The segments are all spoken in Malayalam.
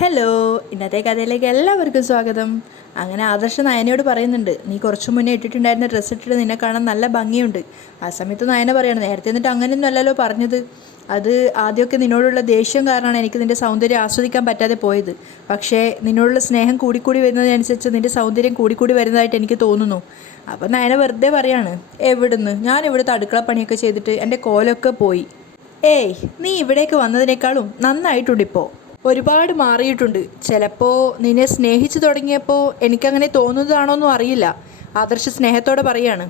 ഹലോ, ഇന്നത്തെ കഥയിലേക്ക് എല്ലാവർക്കും സ്വാഗതം. അങ്ങനെ ആദർശ് നയനയോട് പറയുന്നുണ്ട്, നീ കുറച്ചു മുന്നേ ഇട്ടിട്ടുണ്ടായിരുന്ന ഡ്രസ്സ് ഇട്ടിട്ട് നിന്നെ കാണാൻ നല്ല ഭംഗിയുണ്ട്. ആ സമയത്ത് നയന പറയാണ്, നേരത്തെ എന്നിട്ട് അങ്ങനെയൊന്നും അല്ലല്ലോ പറഞ്ഞത്. അത് ആദ്യമൊക്കെ നിന്നോടുള്ള ദേഷ്യം കാരണമാണ് എനിക്ക് നിൻ്റെ സൗന്ദര്യം ആസ്വദിക്കാൻ പറ്റാതെ പോയത്. പക്ഷേ നിന്നോടുള്ള സ്നേഹം കൂടിക്കൂടി വരുന്നതിനനുസരിച്ച് നിൻ്റെ സൗന്ദര്യം കൂടിക്കൂടി വരുന്നതായിട്ട് എനിക്ക് തോന്നുന്നു. അപ്പം നയന വെറുതെ പറയാണ്, എവിടുന്ന്, ഞാൻ ഇവിടുത്തെ അടുക്കളപ്പണിയൊക്കെ ചെയ്തിട്ട് എൻ്റെ കോലൊക്കെ പോയി. ഏയ്, നീ ഇവിടേക്ക് വന്നതിനേക്കാളും നന്നായിട്ടുണ്ടിപ്പോൾ. ഒരുപാട് മാറിയിട്ടുണ്ട്. ചിലപ്പോൾ നിന്നെ സ്നേഹിച്ചു തുടങ്ങിയപ്പോൾ എനിക്കങ്ങനെ തോന്നുന്നതാണോന്നും അറിയില്ല. ആദർശ് സ്നേഹത്തോടെ പറയാണ്.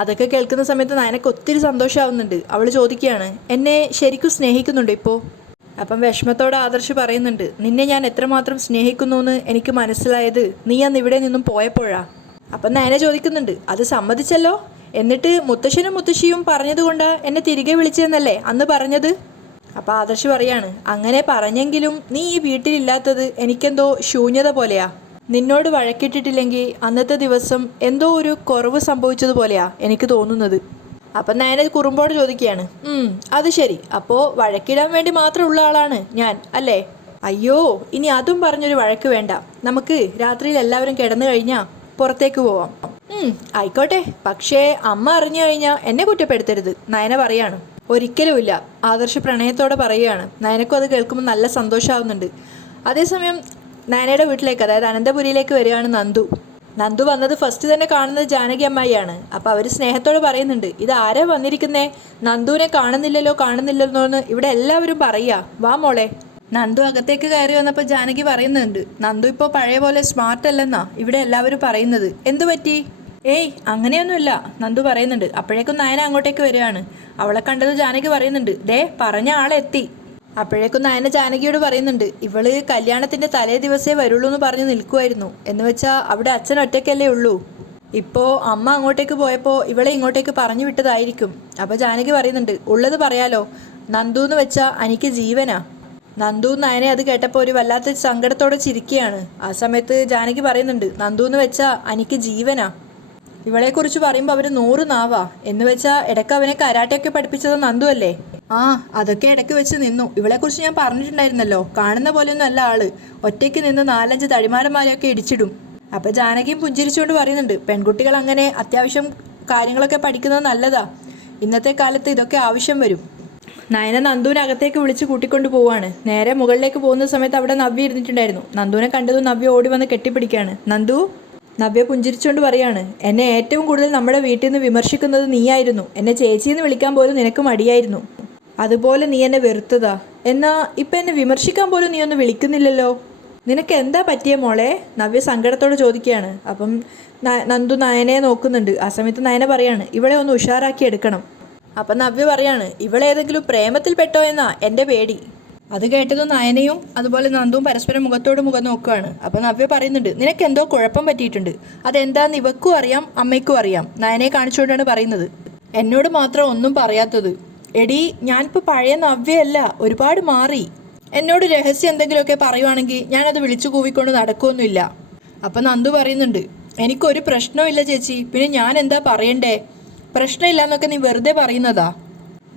അതൊക്കെ കേൾക്കുന്ന സമയത്ത് നയനക്ക് ഒത്തിരി സന്തോഷമാവുന്നുണ്ട്. അവൾ ചോദിക്കുകയാണ്, എന്നെ ശരിക്കും സ്നേഹിക്കുന്നുണ്ട് ഇപ്പോൾ? അപ്പം വിഷമത്തോടെ ആദർശ് പറയുന്നുണ്ട്, നിന്നെ ഞാൻ എത്രമാത്രം സ്നേഹിക്കുന്നു എന്ന് എനിക്ക് മനസ്സിലായത് നീ അന്ന് ഇവിടെ നിന്നും പോയപ്പോഴാ. അപ്പം നയന ചോദിക്കുന്നുണ്ട്, അത് സമ്മതിച്ചല്ലോ, എന്നിട്ട് മുത്തശ്ശനും മുത്തശ്ശിയും പറഞ്ഞതുകൊണ്ട് എന്നെ തിരികെ വിളിച്ചതെന്നല്ലേ അന്ന് പറഞ്ഞത്? അപ്പോൾ ആദർശ് പറയാണ്, അങ്ങനെ പറഞ്ഞെങ്കിലും നീ ഈ വീട്ടിലില്ലാത്തത് എനിക്കെന്തോ ശൂന്യത പോലെയാ. നിന്നോട് വഴക്കിട്ടിട്ടില്ലെങ്കിൽ അന്നത്തെ ദിവസം എന്തോ ഒരു കുറവ് സംഭവിച്ചതുപോലെയാ എനിക്ക് തോന്നുന്നത്. അപ്പം നയന കുറുമ്പോട് ചോദിക്കുകയാണ്, അത് ശരി, അപ്പോൾ വഴക്കിടാൻ വേണ്ടി മാത്രമുള്ള ആളാണ് ഞാൻ അല്ലേ? അയ്യോ, ഇനി അതും പറഞ്ഞൊരു വഴക്ക് വേണ്ട. നമുക്ക് രാത്രിയിൽ എല്ലാവരും കിടന്നു കഴിഞ്ഞാൽ പുറത്തേക്ക് പോവാം. ആയിക്കോട്ടെ, പക്ഷേ അമ്മ അറിഞ്ഞു കഴിഞ്ഞാൽ എന്നെ കുറ്റപ്പെടുത്തരുത്, നയന പറയാണ്. ഒരിക്കലുമില്ല, ആദർശ് പ്രണയത്തോടെ പറയുകയാണ്. നയനക്കും അത് കേൾക്കുമ്പോൾ നല്ല സന്തോഷമാവുന്നുണ്ട്. അതേസമയം നയനയുടെ വീട്ടിലേക്ക്, അതായത് അനന്തപുരിയിലേക്ക് വരികയാണ് നന്ദു വന്നത് ഫസ്റ്റ് തന്നെ കാണുന്നത് ജാനകി അമ്മായിയാണ്. അപ്പോൾ അവർ സ്നേഹത്തോടെ പറയുന്നുണ്ട്, ഇത് ആരാ വന്നിരിക്കുന്നേ? നന്ദുവിനെ കാണുന്നില്ലല്ലോ എന്ന് ഇവിടെ എല്ലാവരും പറയുക, വാ മോളെ. നന്ദു അകത്തേക്ക് കയറി വന്നപ്പോൾ ജാനകി പറയുന്നുണ്ട്, നന്ദു ഇപ്പോൾ പഴയ പോലെ സ്മാർട്ട് അല്ലെന്നാ ഇവിടെ എല്ലാവരും പറയുന്നത്. എന്തു പറ്റി? ഏയ്, അങ്ങനെയൊന്നുമില്ല, നന്ദു പറയുന്നുണ്ട്. അപ്പോഴേക്കും നയന അങ്ങോട്ടേക്ക് വരികയാണ്. അവളെ കണ്ടത് ജാനകി പറയുന്നുണ്ട്, ദേ പറഞ്ഞ ആളെത്തി. അപ്പോഴേക്കും നയന ജാനകിയോട് പറയുന്നുണ്ട്, ഇവള് കല്യാണത്തിൻ്റെ തലേ ദിവസേ വരുള്ളൂ എന്ന് പറഞ്ഞ് നിൽക്കുമായിരുന്നു. എന്ന് വെച്ചാൽ അവിടെ അച്ഛൻ ഒറ്റയ്ക്കല്ലേ ഉള്ളൂ. ഇപ്പോൾ അമ്മ അങ്ങോട്ടേക്ക് പോയപ്പോൾ ഇവളെ ഇങ്ങോട്ടേക്ക് പറഞ്ഞു വിട്ടതായിരിക്കും. അപ്പോൾ ജാനകി പറയുന്നുണ്ട്, ഉള്ളത് പറയാലോ, നന്ദു എന്ന് വെച്ചാൽ എനിക്ക് ജീവനാ. നന്ദു നയനെ അത് കേട്ടപ്പോൾ ഒരു വല്ലാത്ത സങ്കടത്തോടെ ചിരിക്കുകയാണ്. ആ സമയത്ത് ജാനകി പറയുന്നുണ്ട്, നന്ദു എന്ന് വെച്ചാൽ എനിക്ക് ജീവനാ. ഇവളെക്കുറിച്ച് പറയുമ്പോൾ അവർ 100 നാവാ. എന്ന് വെച്ചാൽ ഇടയ്ക്ക് അവനെ കരാട്ടയൊക്കെ പഠിപ്പിച്ചത് നന്ദു അല്ലേ? ആ, അതൊക്കെ ഇടയ്ക്ക് വെച്ച് നിന്നു. ഇവളെക്കുറിച്ച് ഞാൻ പറഞ്ഞിട്ടുണ്ടായിരുന്നല്ലോ, കാണുന്ന പോലെയൊന്നും അല്ല ആള്. ഒറ്റയ്ക്ക് നിന്ന് 4-5 തടിമാരന്മാരെയൊക്കെ ഇടിച്ചിടും. അപ്പോൾ ജാനകിയും പുഞ്ചിരിച്ചുകൊണ്ട് പറയുന്നുണ്ട്, പെൺകുട്ടികൾ അങ്ങനെ അത്യാവശ്യം കാര്യങ്ങളൊക്കെ പഠിക്കുന്നത് നല്ലതാ. ഇന്നത്തെ കാലത്ത് ഇതൊക്കെ ആവശ്യം വരും. നയന നന്ദുവിനെ അകത്തേക്ക് വിളിച്ച് കൂട്ടിക്കൊണ്ട് പോവാണ്. നേരെ മുകളിലേക്ക് പോകുന്ന സമയത്ത് അവിടെ നവ്യ ഇരുന്നിട്ടുണ്ടായിരുന്നു. നന്ദുവിനെ കണ്ടതും നവ്യ ഓടി വന്ന് കെട്ടിപ്പിടിക്കുകയാണ്. നവ്യ പുഞ്ചിരിച്ചുകൊണ്ട് പറയാണ്, എന്നെ ഏറ്റവും കൂടുതൽ നമ്മുടെ വീട്ടിൽ നിന്ന് വിമർശിക്കുന്നത് നീയായിരുന്നു. എന്നെ ചേച്ചിയെന്ന് വിളിക്കാൻ പോലും നിനക്ക് മടിയായിരുന്നു. അതുപോലെ നീ എന്നെ വെറുത്തതാ. എന്നാ ഇപ്പം എന്നെ വിമർശിക്കാൻ പോലും നീ ഒന്ന് വിളിക്കുന്നില്ലല്ലോ. നിനക്ക് എന്താ പറ്റിയ മോളെ? നവ്യ സങ്കടത്തോട് ചോദിക്കുകയാണ്. അപ്പം നന്ദു നയനയെ നോക്കുന്നുണ്ട്. ആ സമയത്ത് നയന പറയാണ്, ഇവളെ ഒന്ന് ഉഷാറാക്കി എടുക്കണം. അപ്പം നവ്യ പറയാണ്, ഇവളേതെങ്കിലും പ്രേമത്തിൽ പെട്ടോ എന്നാ എൻ്റെ പേടി. അത് കേട്ടതും നയനയും അതുപോലെ നന്ദുവും പരസ്പരം മുഖത്തോട് മുഖം നോക്കുകയാണ്. അപ്പം നവ്യ പറയുന്നുണ്ട്, നിനക്ക് എന്തോ കുഴപ്പം പറ്റിയിട്ടുണ്ട്. അതെന്താന്ന് ഇവക്കും അറിയാം, അമ്മയ്ക്കും അറിയാം. നയനയെ കാണിച്ചുകൊണ്ടാണ് പറയുന്നത്. എന്നോട് മാത്രം ഒന്നും പറയാത്തത്. എടി, ഞാനിപ്പോൾ പഴയ നവ്യയല്ല, ഒരുപാട് മാറി. എന്നോട് രഹസ്യം എന്തെങ്കിലുമൊക്കെ പറയുവാണെങ്കിൽ ഞാനത് വിളിച്ചു കൂവിക്കൊണ്ട് നടക്കുമൊന്നുമില്ല. അപ്പം നന്ദു പറയുന്നുണ്ട്, എനിക്കൊരു പ്രശ്നമില്ല ചേച്ചി, പിന്നെ ഞാൻ എന്താ പറയണ്ടേ? പ്രശ്നമില്ല എന്നൊക്കെ നീ വെറുതെ പറയുന്നതാ.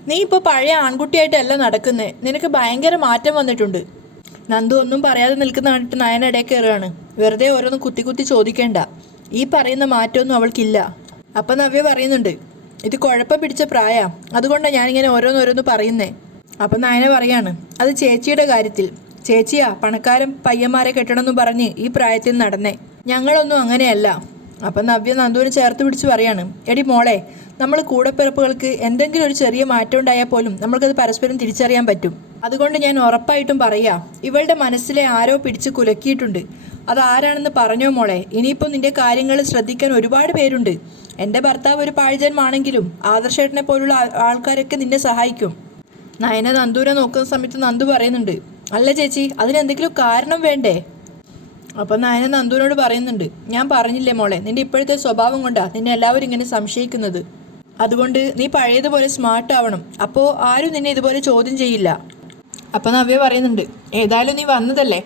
നീ ഇപ്പോൾ പഴയ ആൺകുട്ടിയായിട്ടല്ല നടക്കുന്നത്, നിനക്ക് ഭയങ്കര മാറ്റം വന്നിട്ടുണ്ട്. നന്ദു ഒന്നും പറയാതെ നിൽക്കുന്ന കണ്ടിട്ട് നയന ഇടയിൽ കയറുകയാണ്. വെറുതെ ഓരോന്ന് കുത്തി ചോദിക്കേണ്ട, ഈ പറയുന്ന മാറ്റമൊന്നും അവൾക്കില്ല. അപ്പം നവ്യ പറയുന്നുണ്ട്, ഇത് കുഴപ്പം പിടിച്ച പ്രായം, അതുകൊണ്ടാണ് ഞാനിങ്ങനെ ഓരോന്നോരോന്ന് പറയുന്നേ. അപ്പം നയന പറയാണ്, അത് ചേച്ചിയുടെ കാര്യത്തിൽ. ചേച്ചിയാ പണക്കാരൻ പയ്യന്മാരെ കെട്ടണമെന്ന് പറഞ്ഞ് ഈ പ്രായത്തിൽ നടന്നേ, ഞങ്ങളൊന്നും അങ്ങനെയല്ല. അപ്പം നവ്യ നന്ദുവിനെ ചേർത്ത് പിടിച്ച് പറയാണ്, എടി മോളെ, നമ്മൾ കൂടപ്പിറപ്പുകൾക്ക് എന്തെങ്കിലും ഒരു ചെറിയ മാറ്റം ഉണ്ടായാൽ പോലും നമ്മൾക്കത് പരസ്പരം തിരിച്ചറിയാൻ പറ്റും. അതുകൊണ്ട് ഞാൻ ഉറപ്പായിട്ടും പറയാം, ഇവളുടെ മനസ്സിലെ ആരോ പിടിച്ച് കുലക്കിയിട്ടുണ്ട്. അത് ആരാണെന്ന് പറഞ്ഞോ മോളെ. ഇനിയിപ്പോൾ നിന്റെ കാര്യങ്ങൾ ശ്രദ്ധിക്കാൻ ഒരുപാട് പേരുണ്ട്. എൻ്റെ ഭർത്താവ് ഒരു പാഴ്ജന്മാണെങ്കിലും ആദർശേട്ടനെ പോലുള്ള ആൾക്കാരൊക്കെ നിന്നെ സഹായിക്കും. നയന നന്ദുവിനെ നോക്കുന്ന സമയത്ത് നന്ദു പറയുന്നുണ്ട്, അല്ല ചേച്ചി, അതിനെന്തെങ്കിലും കാരണം വേണ്ടേ? അപ്പം നയന നന്ദുവിനോട് പറയുന്നുണ്ട്, ഞാൻ പറഞ്ഞില്ലേ മോളെ, നിന്റെ ഇപ്പോഴത്തെ സ്വഭാവം കൊണ്ടാണ് നിന്നെ എല്ലാവരും ഇങ്ങനെ സംശയിക്കുന്നത്. അതുകൊണ്ട് നീ പഴയതുപോലെ സ്മാർട്ട് ആവണം. അപ്പോൾ ആരും നിന്നെ ഇതുപോലെ ചോദ്യം ചെയ്യില്ല. അപ്പം നവ്യ പറയുന്നുണ്ട്, ഏതായാലും നീ വന്നതല്ലേ,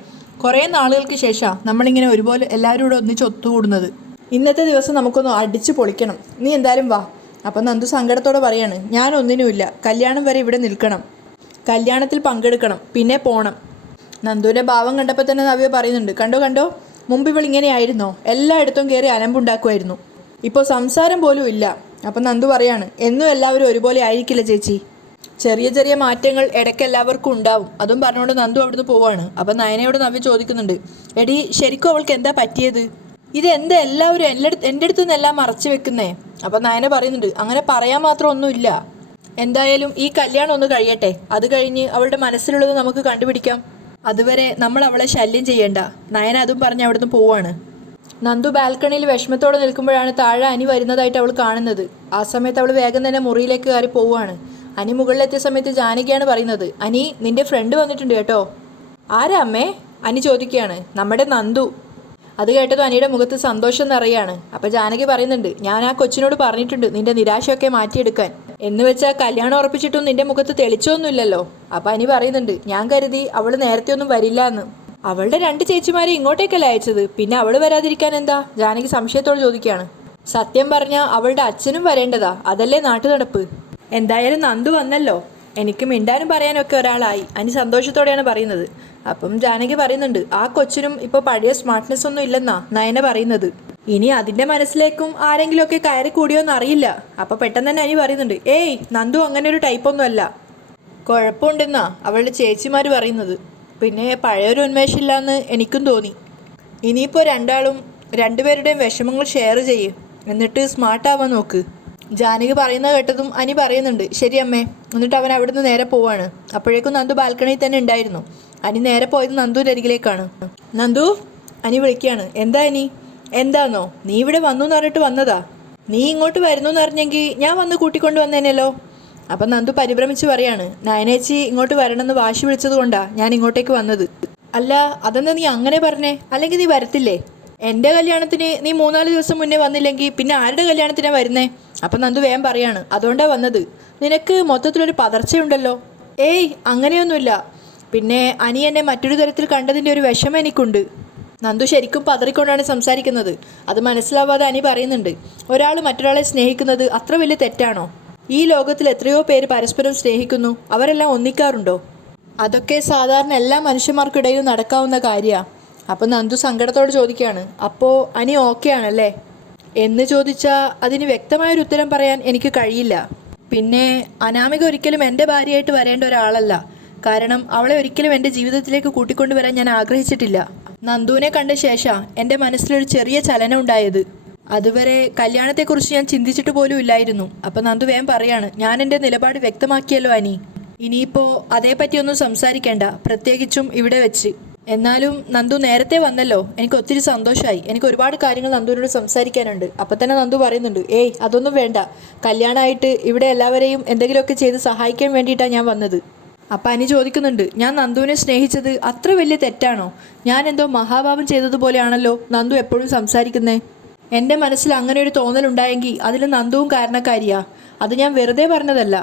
കുറേ നാളുകൾക്ക് ശേഷം നമ്മളിങ്ങനെ ഒരുപോലെ എല്ലാവരും കൂടെ ഒന്നിച്ച് ഒത്തുകൂടുന്നത്. ഇന്നത്തെ ദിവസം നമുക്കൊന്ന് അടിച്ചു പൊളിക്കണം. നീ എന്തായാലും വാ. അപ്പം നന്ദു സങ്കടത്തോടെ പറയാണ്, ഞാനൊന്നിനുമില്ല, കല്യാണം വരെ ഇവിടെ നിൽക്കണം, കല്യാണത്തിൽ പങ്കെടുക്കണം, പിന്നെ പോണം. നന്ദുവിൻ്റെ ഭാവം കണ്ടപ്പോൾ തന്നെ നവ്യ പറയുന്നുണ്ട്, കണ്ടോ കണ്ടോ, മുമ്പ് ഇവൾ ഇങ്ങനെയായിരുന്നോ, എല്ലായിടത്തും കയറി അലമ്പുണ്ടാക്കുമായിരുന്നു, ഇപ്പോൾ സംസാരം പോലും ഇല്ല. അപ്പം നന്ദു പറയാണ്, എന്നും എല്ലാവരും ഒരുപോലെ ആയിരിക്കില്ല ചേച്ചി, ചെറിയ ചെറിയ മാറ്റങ്ങൾ ഇടയ്ക്ക് എല്ലാവർക്കും ഉണ്ടാവും. അതും പറഞ്ഞുകൊണ്ട് നന്ദു അവിടുന്ന് പോവാണ്. അപ്പം നയനയോട് നവ്യ ചോദിക്കുന്നുണ്ട്, എടി ശരിക്കും അവൾക്ക് എന്താ പറ്റിയത്, ഇതെന്താ എല്ലാവരും എൻ്റെ അടുത്ത് നിന്നെല്ലാം മറച്ചു വെക്കുന്നേ? അപ്പം നയന പറയുന്നുണ്ട്, അങ്ങനെ പറയാൻ മാത്രം ഒന്നുമില്ല, എന്തായാലും ഈ കല്യാണം ഒന്ന് കഴിയട്ടെ, അത് കഴിഞ്ഞ് അവളുടെ മനസ്സിലുള്ളത് നമുക്ക് കണ്ടുപിടിക്കാം, അതുവരെ നമ്മൾ അവളെ ശല്യം ചെയ്യണ്ട. നയന അതും പറഞ്ഞ് അവിടുന്ന് പോവാണ്. നന്ദു ബാൽക്കണിയിൽ വിഷമത്തോടെ നിൽക്കുമ്പോഴാണ് താഴെ അനി വരുന്നതായിട്ട് അവൾ കാണുന്നത്. ആ സമയത്ത് അവൾ വേഗം തന്നെ മുറിയിലേക്ക് കയറി പോവുകയാണ്. അനി മുകളിലെത്തിയ സമയത്ത് ജാനകിയാണ് പറയുന്നത്, അനി നിന്റെ ഫ്രണ്ട് വന്നിട്ടുണ്ട് കേട്ടോ. ആരാ അമ്മേ? അനി ചോദിക്കുകയാണ്. നമ്മുടെ നന്ദു. അത് കേട്ടതും അനിയുടെ മുഖത്ത് സന്തോഷം നിറയാണ്. അപ്പം ജാനകി പറയുന്നുണ്ട്, ഞാൻ ആ കൊച്ചിനോട് പറഞ്ഞിട്ടുണ്ട് നിന്റെ നിരാശയൊക്കെ മാറ്റിയെടുക്കാൻ, എന്ന് വെച്ചാൽ കല്യാണം ഉറപ്പിച്ചിട്ടും നിന്റെ മുഖത്ത് തെളിച്ചൊന്നുമില്ലല്ലോ. അപ്പം അനി പറയുന്നുണ്ട്, ഞാൻ കരുതി അവൾ നേരത്തെ ഒന്നും വരില്ല എന്ന്. അവളുടെ 2 ചേച്ചിമാരെ ഇങ്ങോട്ടേക്കല്ല അയച്ചത്, പിന്നെ അവൾ വരാതിരിക്കാൻ എന്താ? ജാനകി സംശയത്തോട് ചോദിക്കുകയാണ്. സത്യം പറഞ്ഞാൽ അവളുടെ അച്ഛനും വരേണ്ടതാ, അതല്ലേ നാട്ടുനടപ്പ്. എന്തായാലും നന്ദു വന്നല്ലോ, എനിക്ക് മിണ്ടാനും പറയാനൊക്കെ ഒരാളായി. അനി സന്തോഷത്തോടെയാണ് പറയുന്നത്. അപ്പം ജാനകി പറയുന്നുണ്ട്, ആ കൊച്ചിനും ഇപ്പോൾ പഴയ സ്മാർട്ട്നെസ് ഒന്നും ഇല്ലെന്നാ നയന പറയുന്നത്. ഇനി അതിൻ്റെ മനസ്സിലേക്കും ആരെങ്കിലുമൊക്കെ കയറി കൂടിയോന്ന് അറിയില്ല. അപ്പം പെട്ടെന്ന് തന്നെ അനി പറയുന്നുണ്ട്, ഏയ് നന്ദു അങ്ങനെ ഒരു ടൈപ്പൊന്നും അല്ല, കുഴപ്പമുണ്ടെന്നാ അവളുടെ ചേച്ചിമാർ പറയുന്നത്. പിന്നെ പഴയൊരു ഉന്മേഷമില്ലാന്ന് എനിക്കും തോന്നി. ഇനിയിപ്പോൾ രണ്ടുപേരുടെയും വിഷമങ്ങൾ ഷെയർ ചെയ്യും, എന്നിട്ട് സ്മാർട്ടാവാൻ നോക്ക്. ജാനകി പറയുന്നത് കേട്ടതും അനി പറയുന്നുണ്ട്, ശരി അമ്മേ. എന്നിട്ട് അവൻ അവിടുന്ന് നേരെ പോവാണ്. അപ്പോഴേക്കും നന്ദു ബാൽക്കണിയിൽ തന്നെ ഉണ്ടായിരുന്നു. അനി നേരെ പോയത് നന്ദുവിൻ്റെ അരികിലേക്കാണ്. നന്ദു, അനി വിളിക്കുകയാണ്. എന്താ അനി? എന്താന്നോ, നീ ഇവിടെ വന്നു എന്ന് പറഞ്ഞിട്ട് വന്നതാ? നീ ഇങ്ങോട്ട് വരുന്നു എന്ന് അറിഞ്ഞെങ്കിൽ ഞാൻ വന്ന് കൂട്ടിക്കൊണ്ട് വന്നേനല്ലോ. അപ്പം നന്ദു പരിഭ്രമിച്ച് പറയാണ്, നയനേച്ചി ഇങ്ങോട്ട് വരണമെന്ന് വാശി വിളിച്ചത് കൊണ്ടാ ഞാൻ ഇങ്ങോട്ടേക്ക് വന്നത്. അല്ല, അതെന്താ നീ അങ്ങനെ പറഞ്ഞേ? അല്ലെങ്കിൽ നീ വരത്തില്ലേ? എൻ്റെ കല്യാണത്തിന് നീ 3-4 ദിവസം മുന്നേ വന്നില്ലെങ്കിൽ പിന്നെ ആരുടെ കല്യാണത്തിനാണ് വരുന്നേ? അപ്പം നന്ദു വേഗം പറയാണ്, അതുകൊണ്ടാണ് വന്നത്. നിനക്ക് മൊത്തത്തിലൊരു പതർച്ചയുണ്ടല്ലോ. ഏയ് അങ്ങനെയൊന്നുമില്ല, പിന്നെ അനി എന്നെ മറ്റൊരു തരത്തിൽ കണ്ടതിൻ്റെ ഒരു വിഷമം എനിക്കുണ്ട്. നന്ദു ശരിക്കും പതറിക്കൊണ്ടാണ് സംസാരിക്കുന്നത്. അത് മനസ്സിലാവാതെ അനി പറയുന്നുണ്ട്, ഒരാൾ മറ്റൊരാളെ സ്നേഹിക്കുന്നത് അത്ര വലിയ തെറ്റാണോ? ഈ ലോകത്തിൽ എത്രയോ പേര് പരസ്പരം സ്നേഹിക്കുന്നു, അവരെല്ലാം ഒന്നിക്കാറുണ്ടോ? അതൊക്കെ സാധാരണ എല്ലാ മനുഷ്യന്മാർക്കിടയിലും നടക്കാവുന്ന കാര്യമാണ്. അപ്പം നന്ദു സങ്കടത്തോട് ചോദിക്കുകയാണ്, അപ്പോൾ അനി ഓക്കെ ആണല്ലേ എന്ന് ചോദിച്ചാൽ അതിന് വ്യക്തമായൊരു ഉത്തരം പറയാൻ എനിക്ക് കഴിയില്ല. പിന്നെ അനാമിക ഒരിക്കലും എൻ്റെ ഭാര്യയായിട്ട് വരേണ്ട ഒരാളല്ല, കാരണം അവളെ ഒരിക്കലും എൻ്റെ ജീവിതത്തിലേക്ക് കൂട്ടിക്കൊണ്ടുവരാൻ ഞാൻ ആഗ്രഹിച്ചിട്ടില്ല. നന്ദുവിനെ കണ്ട ശേഷം എൻ്റെ മനസ്സിലൊരു ചെറിയ ചലനം ഉണ്ടായത്. അതുവരെ കല്യാണത്തെക്കുറിച്ച് ഞാൻ ചിന്തിച്ചിട്ട് പോലും ഇല്ലായിരുന്നു. അപ്പം നന്ദു വേഗം പറയാണ്, ഞാൻ എൻ്റെ നിലപാട് വ്യക്തമാക്കിയല്ലോ അനി, ഇനിയിപ്പോൾ അതേപ്പറ്റിയൊന്നും സംസാരിക്കേണ്ട, പ്രത്യേകിച്ചും ഇവിടെ വെച്ച്. എന്നാലും നന്ദു നേരത്തെ വന്നല്ലോ, എനിക്ക് ഒത്തിരി സന്തോഷമായി. എനിക്ക് ഒരുപാട് കാര്യങ്ങൾ നന്ദുവിനോട് സംസാരിക്കാനുണ്ട്. അപ്പം തന്നെ നന്ദു പറയുന്നുണ്ട്, ഏയ് അതൊന്നും വേണ്ട, കല്യാണമായിട്ട് ഇവിടെ എല്ലാവരെയും എന്തെങ്കിലുമൊക്കെ ചെയ്ത് സഹായിക്കാൻ വേണ്ടിയിട്ടാണ് ഞാൻ വന്നത്. അപ്പം അനി ചോദിക്കുന്നുണ്ട്, ഞാൻ നന്ദുവിനെ സ്നേഹിച്ചത് അത്ര വലിയ തെറ്റാണോ? ഞാൻ എന്തോ മഹാഭാവം ചെയ്തതുപോലെയാണല്ലോ നന്ദു എപ്പോഴും സംസാരിക്കുന്നേ. എൻ്റെ മനസ്സിൽ അങ്ങനെ ഒരു തോന്നലുണ്ടായെങ്കിൽ അതിൽ നന്ദുവും കാരണക്കാരിയാ. അത് ഞാൻ വെറുതെ പറഞ്ഞതല്ല.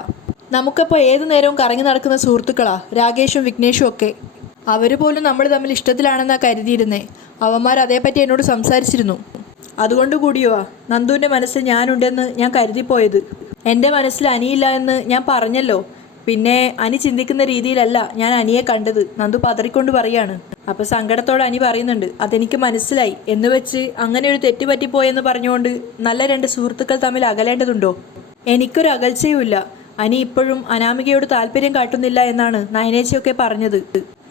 നമുക്കപ്പോൾ ഏതു നേരവും കറങ്ങി നടക്കുന്ന സുഹൃത്തുക്കളാ രാകേഷും വിഘ്നേഷും ഒക്കെ. അവർ പോലും നമ്മൾ തമ്മിൽ ഇഷ്ടത്തിലാണെന്നാണ് കരുതിയിരുന്നേ. അവന്മാർ അതേപ്പറ്റി എന്നോട് സംസാരിച്ചിരുന്നു. അതുകൊണ്ട് കൂടിയോ നന്ദുവിൻ്റെ മനസ്സിൽ ഞാനുണ്ടെന്ന് ഞാൻ കരുതിപ്പോയത്. എൻ്റെ മനസ്സിൽ അനിയില്ല എന്ന് ഞാൻ പറഞ്ഞല്ലോ. പിന്നെ അനി ചിന്തിക്കുന്ന രീതിയിലല്ല ഞാൻ അനിയെ കണ്ടത്. നന്ദു പതറിക്കൊണ്ട് പറയാണ്. അപ്പോൾ സങ്കടത്തോടെ അനി പറയുന്നുണ്ട്, അതെനിക്ക് മനസ്സിലായി. എന്ന് വെച്ച് അങ്ങനെ ഒരു തെറ്റ് പറ്റിപ്പോയെന്ന് പറഞ്ഞുകൊണ്ട് നല്ല 2 സുഹൃത്തുക്കൾ തമ്മിൽ അകലേണ്ടതുണ്ടോ? എനിക്കൊരു അകൽച്ചയുമില്ല. അനി ഇപ്പോഴും അനാമികയോട് താല്പര്യം കാട്ടുന്നില്ല എന്നാണ് നയനേച്ചിയൊക്കെ പറഞ്ഞത്.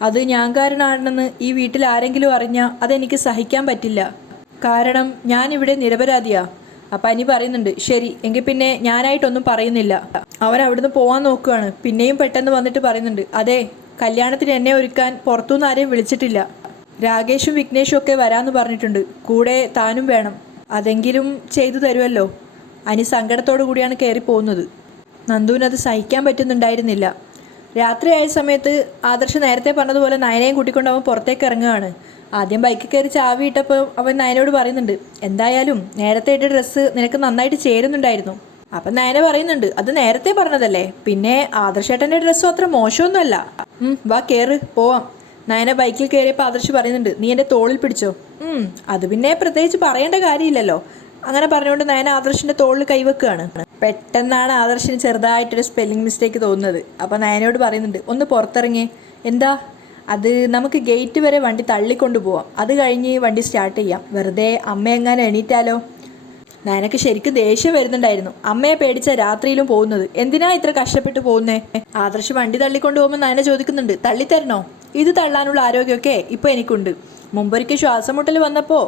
അത് ഞാൻ കാരണമാണെന്ന് ഈ വീട്ടിൽ ആരെങ്കിലും അറിഞ്ഞാൽ അതെനിക്ക് സഹിക്കാൻ പറ്റില്ല. കാരണം ഞാനിവിടെ നിരപരാധിയാ. അപ്പം അനി പറയുന്നുണ്ട്, ശരി എങ്കിൽ പിന്നെ ഞാനായിട്ടൊന്നും പറയുന്നില്ല. അവൻ അവിടുന്ന് പോകാൻ നോക്കുകയാണ്. പിന്നെയും പെട്ടെന്ന് വന്നിട്ട് പറയുന്നുണ്ട്, അതെ, കല്യാണത്തിന് എന്നെ ഒരുക്കാൻ പുറത്തുനിന്ന് ആരെയും വിളിച്ചിട്ടില്ല. രാകേഷും വിഘ്നേഷും ഒക്കെ വരാമെന്ന് പറഞ്ഞിട്ടുണ്ട്. കൂടെ താനും വേണം. അതെങ്കിലും ചെയ്തു തരുമല്ലോ. അനി സങ്കടത്തോടു കൂടിയാണ് കയറി പോകുന്നത്. നന്ദുവിനത് സഹിക്കാൻ പറ്റുന്നുണ്ടായിരുന്നില്ല. രാത്രിയായ സമയത്ത് ആദർശ് നേരത്തെ പറഞ്ഞതുപോലെ നയനയും കൂട്ടിക്കൊണ്ട് അവൻ പുറത്തേക്ക് ഇറങ്ങുകയാണ്. ആദ്യം ബൈക്കിൽ കയറി ചാവി ഇട്ടപ്പോൾ അവൻ നയനോട് പറയുന്നുണ്ട്, എന്തായാലും നേരത്തെ ഇട്ട ഡ്രസ്സ് നിനക്ക് നന്നായിട്ട് ചേരുന്നുണ്ടായിരുന്നു. അപ്പം നയന പറയുന്നുണ്ട്, അത് നേരത്തെ പറഞ്ഞതല്ലേ, പിന്നെ ആദർശേട്ടൻ്റെ ഡ്രസ്സും അത്ര മോശമൊന്നുമല്ല. വാ കയറ് പോവാം. നയന ബൈക്കിൽ കയറിയപ്പോൾ ആദർശ് പറയുന്നുണ്ട്, നീ എൻ്റെ തോളിൽ പിടിച്ചോ. അത് പിന്നെ പ്രത്യേകിച്ച് പറയേണ്ട കാര്യമില്ലല്ലോ. അങ്ങനെ പറഞ്ഞുകൊണ്ട് നയന ആദർശിൻ്റെ തോളിൽ കൈവെക്കുകയാണ്. പെട്ടെന്നാണ് ആദർശിന് ചെറുതായിട്ടൊരു സ്പെല്ലിംഗ് മിസ്റ്റേക്ക് തോന്നുന്നത്. അപ്പോൾ നയനയോട് പറയുന്നുണ്ട്, ഒന്ന് പുറത്തിറങ്ങിയേ. എന്താ? അത് നമുക്ക് ഗേറ്റ് വരെ വണ്ടി തള്ളിക്കൊണ്ടു പോവാം, അത് കഴിഞ്ഞ് വണ്ടി സ്റ്റാർട്ട് ചെയ്യാം. വെറുതെ അമ്മയെങ്ങാനും എണീറ്റാലോ? നയനക്ക് ശരിക്കും ദേഷ്യം വരുന്നുണ്ടായിരുന്നു. അമ്മയെ പേടിച്ച രാത്രിയിലും പോകുന്നത്, എന്തിനാ ഇത്ര കഷ്ടപ്പെട്ട് പോകുന്നേ? ആദർശ് വണ്ടി തള്ളിക്കൊണ്ടു പോകുമ്പോൾ നയന ചോദിക്കുന്നുണ്ട്, തള്ളിത്തരണോ? ഇത് തള്ളാനുള്ള ആരോഗ്യമൊക്കെ ഇപ്പോൾ എനിക്കുണ്ട്. മുമ്പൊരിക്കൽ ശ്വാസം മുട്ടൽ വന്നപ്പോൾ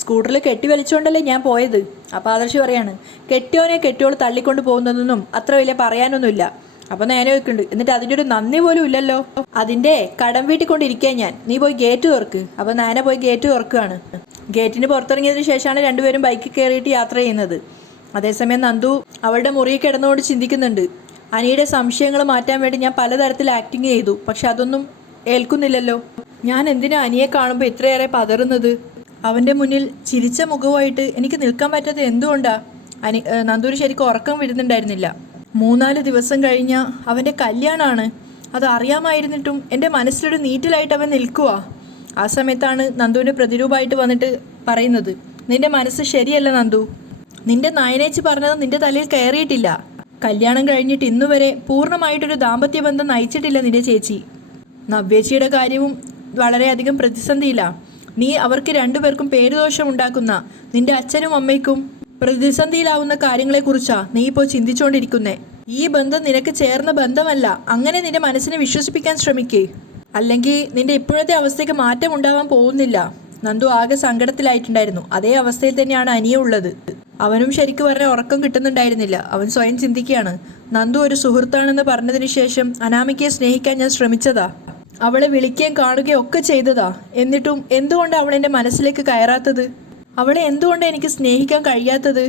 സ്കൂട്ടറിൽ കെട്ടി വലിച്ചുകൊണ്ടല്ലേ ഞാൻ പോയത്. അപ്പോൾ ആദർശ് പറയാണ്, കെട്ടിയോനെ കെട്ടിയോൾ തള്ളിക്കൊണ്ട് പോകുന്നതൊന്നും അത്ര വലിയ പറയാനൊന്നുമില്ല. അപ്പോൾ നയന ചോദിക്കുന്നുണ്ട്, എന്നിട്ട് അതിൻ്റെ ഒരു നന്ദി പോലും ഇല്ലല്ലോ. അതിൻ്റെ കടം വീട്ടിക്കൊണ്ടിരിക്കാൻ ഞാൻ, നീ പോയി ഗേറ്റ് തുറക്ക്. അപ്പോൾ നയന പോയി ഗേറ്റ് തുറക്കുകയാണ്. ഗേറ്റിന് പുറത്തിറങ്ങിയതിന് ശേഷമാണ് രണ്ടുപേരും ബൈക്കിൽ കയറിയിട്ട് യാത്ര ചെയ്യുന്നത്. അതേസമയം നന്ദു അവളുടെ മുറിയിൽ കിടന്നുകൊണ്ട് ചിന്തിക്കുന്നുണ്ട്, അനിയുടെ സംശയങ്ങൾ മാറ്റാൻ വേണ്ടി ഞാൻ പലതരത്തിൽ ആക്ടിങ് ചെയ്തു, പക്ഷെ അതൊന്നും ഏൽക്കുന്നില്ലല്ലോ. ഞാൻ എന്തിനാ അനിയെ കാണുമ്പോൾ ഇത്രയേറെ പതറുന്നത്? അവൻ്റെ മുന്നിൽ ചിരിച്ച മുഖവുമായിട്ട് എനിക്ക് നിൽക്കാൻ പറ്റാത്തത് എന്തുകൊണ്ടാ? നന്ദൂര് ശരിക്കും ഉറക്കം വരുന്നുണ്ടായിരുന്നില്ല. 3-4 ദിവസം കഴിഞ്ഞ അവൻ്റെ കല്യാണമാണ്. അത് അറിയാമായിരുന്നിട്ടും എൻ്റെ മനസ്സിലൊരു നീറ്റിലായിട്ട് അവൻ നിൽക്കുക. ആ സമയത്താണ് നന്ദുവിൻ്റെ പ്രതിരൂപമായിട്ട് വന്നിട്ട് പറയുന്നത്, നിന്റെ മനസ്സ് ശരിയല്ല നന്ദു. നിന്റെ നയനേച്ചി പറഞ്ഞത് നിന്റെ തലയിൽ കയറിയിട്ടില്ല. കല്യാണം കഴിഞ്ഞിട്ട് ഇന്നുവരെ പൂർണ്ണമായിട്ടൊരു ദാമ്പത്യ ബന്ധം നയിച്ചിട്ടില്ല നിന്റെ ചേച്ചി. നവ്യേച്ചിയുടെ കാര്യവും വളരെയധികം പ്രതിസന്ധിയിലാണ്. നീ അവർക്ക് രണ്ടുപേർക്കും പേരുദോഷം ഉണ്ടാക്കുന്ന നിന്റെ അച്ഛനും അമ്മയ്ക്കും പ്രതിസന്ധിയിലാവുന്ന കാര്യങ്ങളെക്കുറിച്ചാ നീ ഇപ്പോൾ ചിന്തിച്ചുകൊണ്ടിരിക്കുന്നേ. ഈ ബന്ധം നിനക്ക് ചേർന്ന ബന്ധമല്ല. അങ്ങനെ നിന്റെ മനസ്സിനെ വിശ്വസിപ്പിക്കാൻ ശ്രമിക്കേ, അല്ലെങ്കിൽ നിന്റെ ഇപ്പോഴത്തെ അവസ്ഥയ്ക്ക് മാറ്റം ഉണ്ടാവാൻ പോകുന്നില്ല. നന്ദു ആകെ സങ്കടത്തിലായിട്ടുണ്ടായിരുന്നു. അതേ അവസ്ഥയിൽ തന്നെയാണ് അനിയ ഉള്ളത്. അവനും ശരിക്കും പറഞ്ഞാൽ ഉറക്കം കിട്ടുന്നുണ്ടായിരുന്നില്ല. അവൻ സ്വയം ചിന്തിക്കുകയാണ്, നന്ദു ഒരു സുഹൃത്താണെന്ന് പറഞ്ഞതിന് ശേഷം അനാമികയെ സ്നേഹിക്കാൻ ഞാൻ ശ്രമിച്ചതാ, അവളെ വിളിക്കുകയും കാണുകയും ഒക്കെ ചെയ്തതാ. എന്നിട്ടും എന്തുകൊണ്ട് അവൾ എൻ്റെ മനസ്സിലേക്ക് കയറാത്തത്? അവളെ എന്തുകൊണ്ട് എനിക്ക് സ്നേഹിക്കാൻ കഴിയാത്തത്?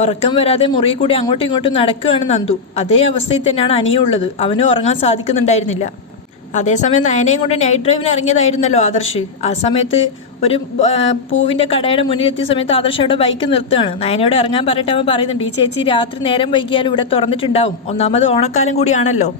ഉറക്കം വരാതെ മുറിയിൽ കൂടി അങ്ങോട്ടും ഇങ്ങോട്ടും നടക്കുകയാണ് നന്ദു. അതേ അവസ്ഥയിൽ തന്നെയാണ് അനിയുള്ളത്. അവനും ഉറങ്ങാൻ സാധിക്കുന്നുണ്ടായിരുന്നില്ല. അതേസമയം നയനയും കൊണ്ട് നൈറ്റ് ഡ്രൈവിന് ഇറങ്ങിയതായിരുന്നല്ലോ ആദർശ്. ആ സമയത്ത് ഒരു പൂവിൻ്റെ കടയുടെ മുന്നിലെത്തിയ സമയത്ത് ആദർശ് അവിടെ ബൈക്ക് നിർത്തുകയാണ്. നയനയോട് ഇറങ്ങാൻ പറഞ്ഞിട്ട് അവൻ പറയുന്നുണ്ട്, ഈ ചേച്ചി രാത്രി നേരം വൈകിയാലും ഇവിടെ തുറന്നിട്ടുണ്ടാവും, ഒന്നാമത് ഓണക്കാലം കൂടിയാണല്ലോ.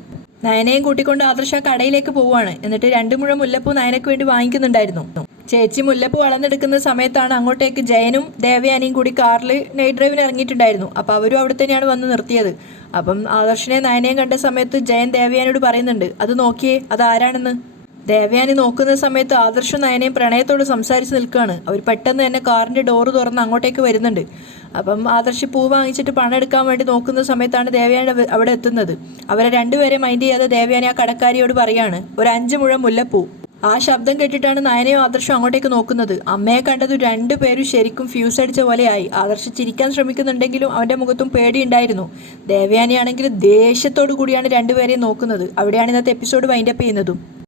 നയനയും കൂട്ടിക്കൊണ്ട് ആദർശ് ആ കടയിലേക്ക് പോവുകയാണ്. എന്നിട്ട് 2 മുഴം മുല്ലപ്പൂ നയനയ്ക്ക് വേണ്ടി വാങ്ങിക്കുന്നുണ്ടായിരുന്നു. ചേച്ചി മുല്ലപ്പൂ വളർന്നെടുക്കുന്ന സമയത്താണ് അങ്ങോട്ടേക്ക് ജയനും ദേവയാനിയും കൂടി കാറിൽ നൈറ്റ് ഡ്രൈവിന് ഇറങ്ങിയിട്ടുണ്ടായിരുന്നു. അപ്പോൾ അവരും അവിടെ തന്നെയാണ് വന്ന് നിർത്തിയത്. അപ്പം ആദർശിനെ നയനയും കണ്ട സമയത്ത് ജയൻ ദേവയാനിയോട് പറയുന്നുണ്ട്, അത് നോക്കിയേ, അതാരാണെന്ന്. ദേവയാനി നോക്കുന്ന സമയത്ത് ആദർശും നയനയും പ്രണയത്തോട് സംസാരിച്ച് നിൽക്കുകയാണ്. അവർ പെട്ടെന്ന് തന്നെ കാറിൻ്റെ ഡോറ് തുറന്ന് അങ്ങോട്ടേക്ക് വരുന്നുണ്ട്. അപ്പം ആദർശ് പൂ വാങ്ങിച്ചിട്ട് പണം എടുക്കാൻ വേണ്ടി നോക്കുന്ന സമയത്താണ് ദേവയാനി അവിടെ എത്തുന്നത്. അവരെ രണ്ടുപേരെ മൈൻഡ് ചെയ്യാതെ ദേവയാനി ആ കടക്കാരിയോട് പറയാണ്, ഒരു 5 മുഴം മുല്ലപ്പൂ. ആ ശബ്ദം കേട്ടിട്ടാണ് നയനയും ആദർശും അങ്ങോട്ടേക്ക് നോക്കുന്നത്. അമ്മയെ കണ്ടത് രണ്ടുപേരും ശരിക്കും ഫ്യൂസ് അടിച്ച പോലെയായി. ആദർശ് ചിരിക്കാൻ ശ്രമിക്കുന്നുണ്ടെങ്കിലും അവൻ്റെ മുഖത്തും പേടിയുണ്ടായിരുന്നു. ദേവയാനിയാണെങ്കിൽ ദേഷ്യത്തോടു കൂടിയാണ് രണ്ടുപേരെയും നോക്കുന്നത്. അവിടെയാണ് ഇന്നത്തെ എപ്പിസോഡ് വൈൻഡപ്പ് ചെയ്യുന്നതും.